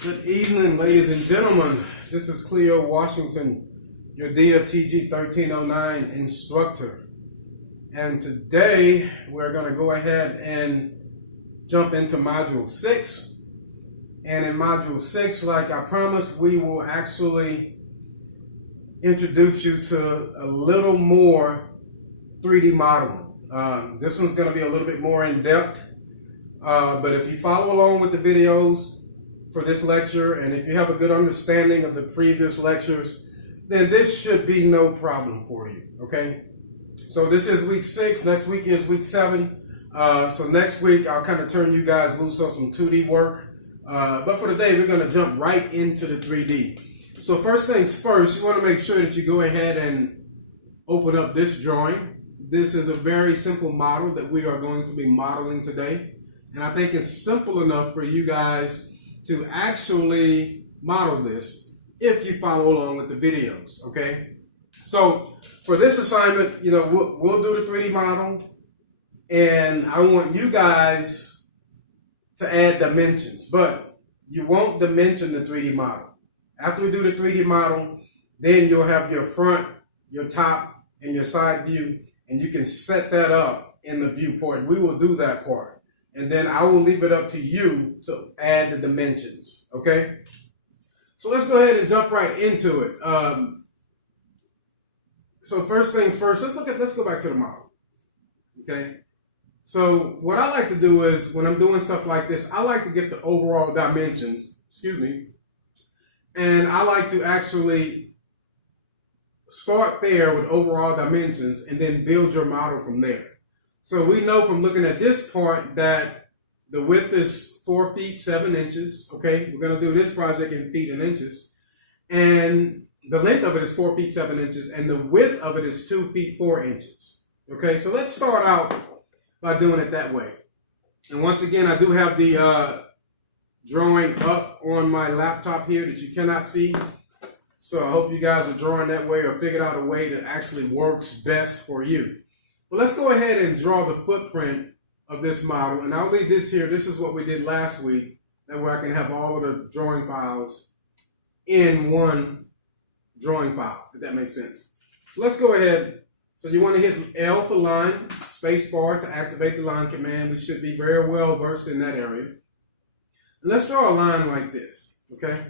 Good evening, ladies and gentlemen. This is Cleo Washington, your Dftg 1309 instructor. And today we're going to go ahead and jump into Module 6. And in Module 6, like I promised, we will actually introduce you to a little more 3D modeling. This one's going to be a little bit more in depth. But if you follow along with the videos for this lecture, and if you have a good understanding of the previous lectures, then this should be no problem for you, okay? So this is week 6, next week is week 7. So next week I'll kind of turn you guys loose on some 2D work. But for today, we're gonna jump right into the 3D. So first things first, you wanna make sure that you go ahead and open up this drawing. This is a very simple model that we are going to be modeling today. And I think it's simple enough for you guys to actually model this if you follow along with the videos, okay? So for this assignment, you know, we'll do the 3D model, and I want you guys to add dimensions, but you won't dimension the 3D model. After we do the 3D model, then you'll have your front, your top, and your side view, and you can set that up in the viewport. We will do that part. And then I will leave it up to you to add the dimensions, okay? So let's go ahead and jump right into it. So first things first, let's go back to the model, okay? So what I like to do is, when I'm doing stuff like this, I like to get the overall dimensions, and I like to actually start there with overall dimensions and then build your model from there. So we know from looking at this part that the width is 4 feet 7 inches. Okay, we're going to do this project in feet and inches. And the length of it is 4 feet 7 inches, and the width of it is 2 feet 4 inches. Okay, so let's start out by doing it that way. And once again, I do have the drawing up on my laptop here that you cannot see. So I hope you guys are drawing that way or figured out a way that actually works best for you. Well, let's go ahead and draw the footprint of this model, and I'll leave this here. This is what we did last week. That way I can have all of the drawing files in one drawing file, if that makes sense. So let's go ahead. So you want to hit L for line, space bar to activate the line command. We should be very well versed in that area. And let's draw a line like this, okay?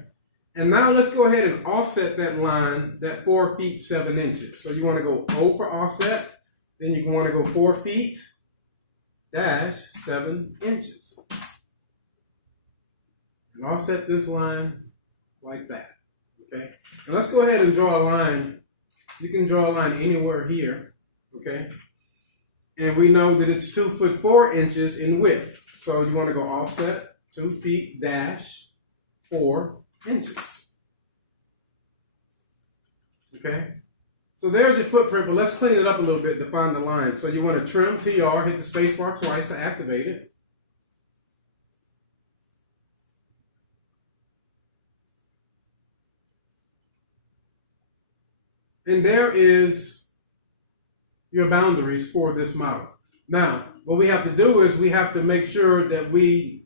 And now let's go ahead and offset that line, that 4 feet 7 inches. So you want to go O for offset. Then you want to go 4 feet dash 7 inches. And offset this line like that. Okay? And let's go ahead and draw a line. You can draw a line anywhere here. Okay? And we know that it's 2 foot 4 inches in width. So you want to go offset 2 feet dash 4 inches. Okay? So there's your footprint, but let's clean it up a little bit to find the line. So you want to trim TR, hit the space bar twice to activate it. And there is your boundaries for this model. Now, what we have to do is we have to make sure that we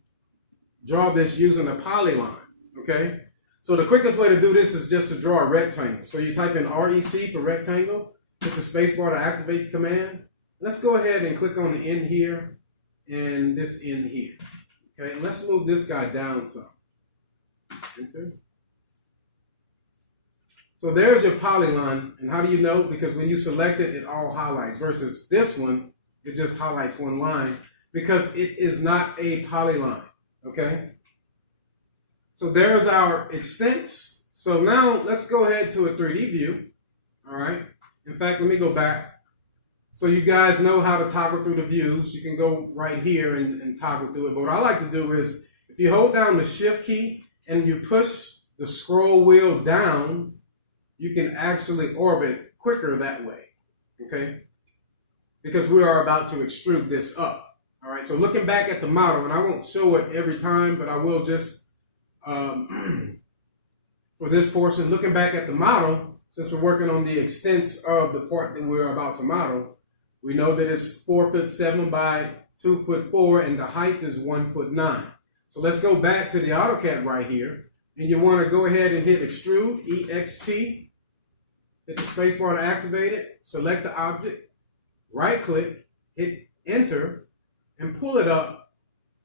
draw this using a polyline, okay? So the quickest way to do this is just to draw a rectangle. So you type in REC for rectangle, hit the space bar to activate the command. Let's go ahead and click on the end here and this end here. Okay, and let's move this guy down some. Enter. So there's your polyline, and how do you know? Because when you select it, it all highlights, versus this one, it just highlights one line because it is not a polyline, okay? So there's our extents. So now let's go ahead to a 3D view. All right. In fact, let me go back. So you guys know how to toggle through the views. You can go right here and toggle through it. But what I like to do is if you hold down the shift key and you push the scroll wheel down, you can actually orbit quicker that way. Okay. Because we are about to extrude this up. All right. So looking back at the model, and I won't show it every time, but I will just for this portion, looking back at the model, since we're working on the extents of the part that we're about to model, we know that it's 4 foot 7 by 2 foot 4, and the height is 1 foot 9. So let's go back to the AutoCAD right here. and you want to go ahead and hit extrude, EXT, hit the space bar to activate it, select the object, right click, hit enter, and pull it up.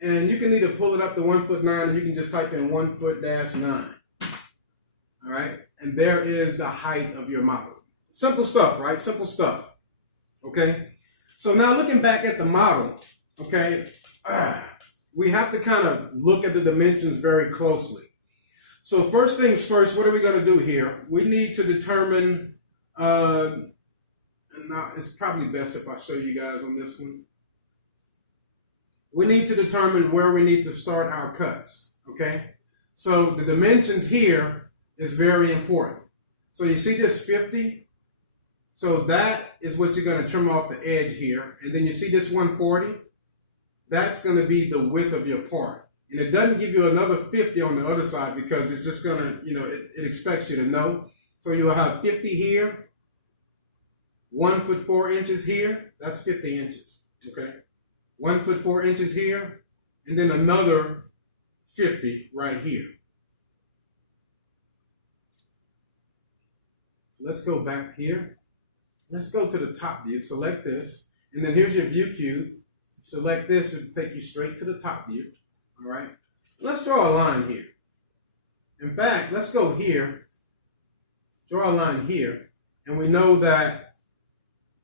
And you can either pull it up to 1'9", or you can just type in 1'-9. All right, and there is the height of your model. Simple stuff, right? Simple stuff. Okay, so now looking back at the model, okay, we have to kind of look at the dimensions very closely. So first things first, what are we going to do here? We need to determine, and now it's probably best if I show you guys on this one. We need to determine where we need to start our cuts, okay? So the dimensions here is very important. So you see this 50? So that is what you're going to trim off the edge here. And then you see this 140? That's going to be the width of your part. And it doesn't give you another 50 on the other side because it's just going to, it expects you to know. So you'll have 50 here, 1'4" here. That's 50 inches, okay? 1'4" here, and then another 50 right here. So let's go back here. Let's go to the top view, select this, and then here's your view cube. Select this, it'll take you straight to the top view, all right? Let's draw a line here. In fact, let's go here, draw a line here, and we know that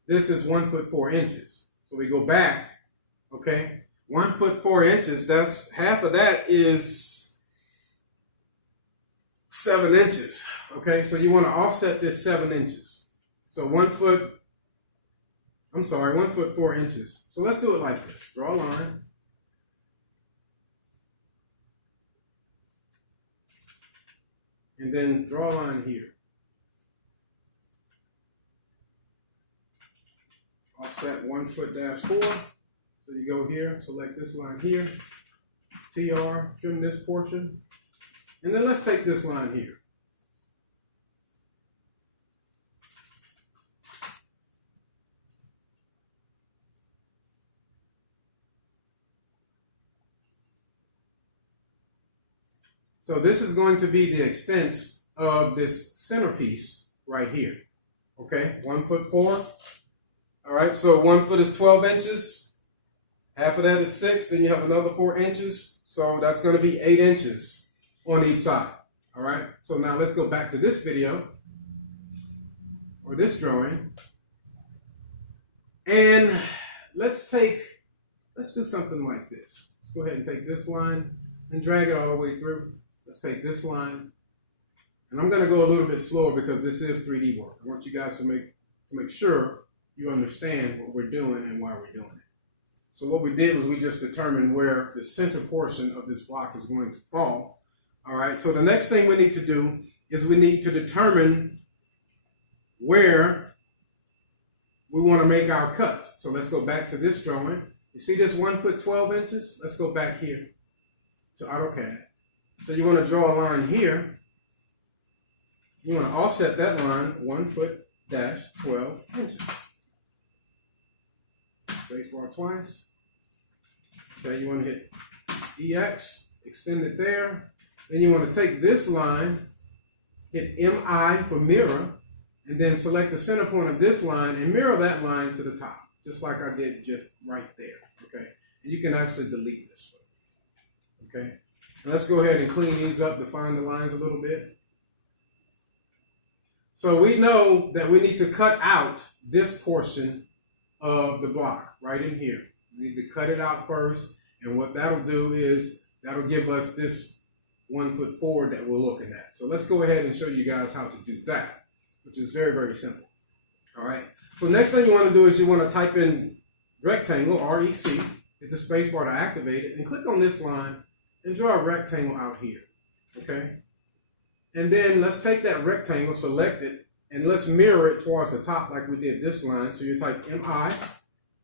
this is 1'4". So we go back, okay? 1'4", that's half of that is 7 inches, okay? So you want to offset this 7 inches. So 1'4". So let's do it like this. Draw a line. And then draw a line here. Offset 1'-4". So you go here, select this line here. TR, trim this portion. And then let's take this line here. So this is going to be the extent of this centerpiece right here. Okay, 1'4". All right, so 1 foot is 12 inches. Half of that is 6. Then you have another 4 inches. So that's going to be 8 inches on each side. All right, so now let's go back to this video or this drawing. And let's do something like this. Let's go ahead and take this line and drag it all the way through. Let's take this line, and I'm going to go a little bit slower because this is 3D work. I want you guys to make sure you understand what we're doing and why we're doing it. So what we did was we just determined where the center portion of this block is going to fall. All right, so the next thing we need to do is we need to determine where we want to make our cuts. So let's go back to this drawing. You see this 1'12". Let's go back here to AutoCAD. So you want to draw a line here. You want to offset that line 1'-12". Spacebar twice. Okay, you want to hit EX, extend it there. Then you want to take this line, hit MI for mirror, and then select the center point of this line and mirror that line to the top, just like I did just right there. Okay, and you can actually delete this one. Okay. Let's go ahead and clean these up, define the lines a little bit. So we know that we need to cut out this portion of the block right in here. We need to cut it out first, and what that'll do is that'll give us this 1'4" that we're looking at. So let's go ahead and show you guys how to do that, which is very, very simple. All right. So next thing you want to do is you want to type in rectangle, REC, hit the space bar to activate it, and click on this line and draw a rectangle out here, okay? And then let's take that rectangle, select it, and let's mirror it towards the top like we did this line. So you type MI,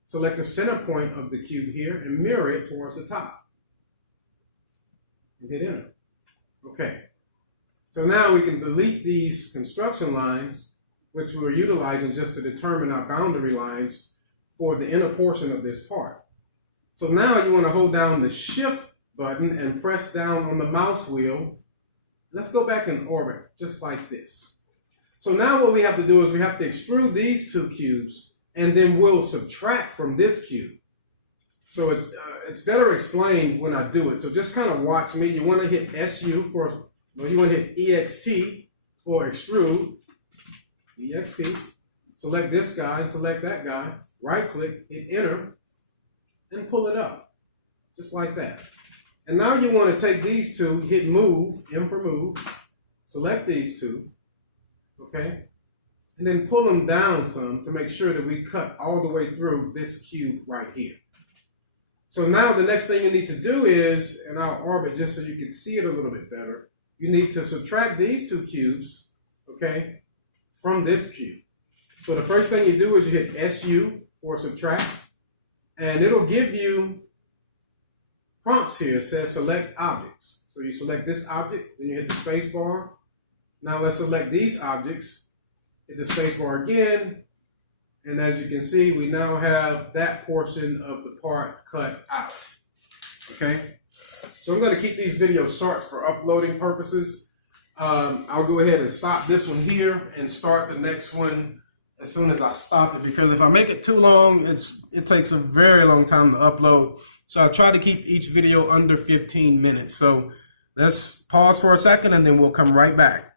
select the center point of the cube here, and mirror it towards the top. And hit enter. Okay. So now we can delete these construction lines, which we're utilizing just to determine our boundary lines for the inner portion of this part. So now you want to hold down the Shift button and press down on the mouse wheel Let's go back in orbit, just like this. So now what we have to do is we have to extrude these two cubes, and then we'll subtract from this cube. So it's better explained when I do it. So just kind of watch me. You want to hit SU for, well, you want to hit EXT for extrude, EXT. Select this guy and select that guy. Right click, hit enter, and pull it up, just like that. And now you want to take these two, hit move, M for move, select these two, okay? And then pull them down some to make sure that we cut all the way through this cube right here. So now the next thing you need to do is, in our orbit, just so you can see it a little bit better, you need to subtract these two cubes, okay, from this cube. So the first thing you do is you hit SU for subtract, and it'll give you prompts here. It says select objects. So you select this object, then you hit the space bar. Now let's select these objects, hit the space bar again, and as you can see, we now have that portion of the part cut out. Okay? So I'm going to keep these videos short for uploading purposes. I'll go ahead and stop this one here and start the next one as soon as I stop it, because if I make it too long, it takes a very long time to upload. So I try to keep each video under 15 minutes. So let's pause for a second and then we'll come right back.